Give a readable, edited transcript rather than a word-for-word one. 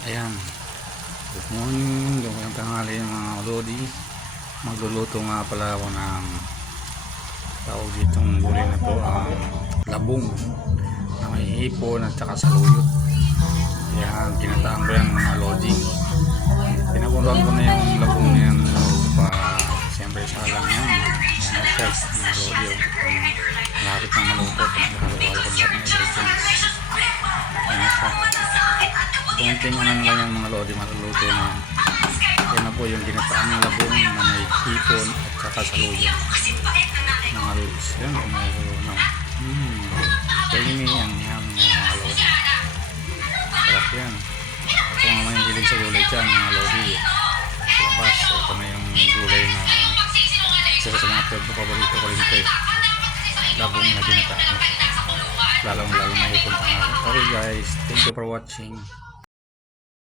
Ayan, good morning, gawang tanghali mga lodi. Magluluto nga pala ako ng tawag ditong gulay na to, ang labong na may hipon at saka saluyot. Ayan, kinataan ko yan mga lodi. Pinakuloan ko na yung labong na yan siyempre salang yan. Ayan, chef mga lodi. Malapit ng maluto, pinagkakalo ko lahat ng ingredients. Ayan siya. Kunting lang yan mga lodi, maluluto na. Yan na po yung ginataang labong na may hipon at saka saluyot. Mga lods. Yan, umuulo. Creamy yan mga lodi. Sarap yan. Ako nga may hilig sa gulay dyan mga lodi. Labas, ito na yung gulay na isa sa mga paborito ko rin ito eh. Labong na ginataang. Lalong may hipon. Okay guys, thank you for watching.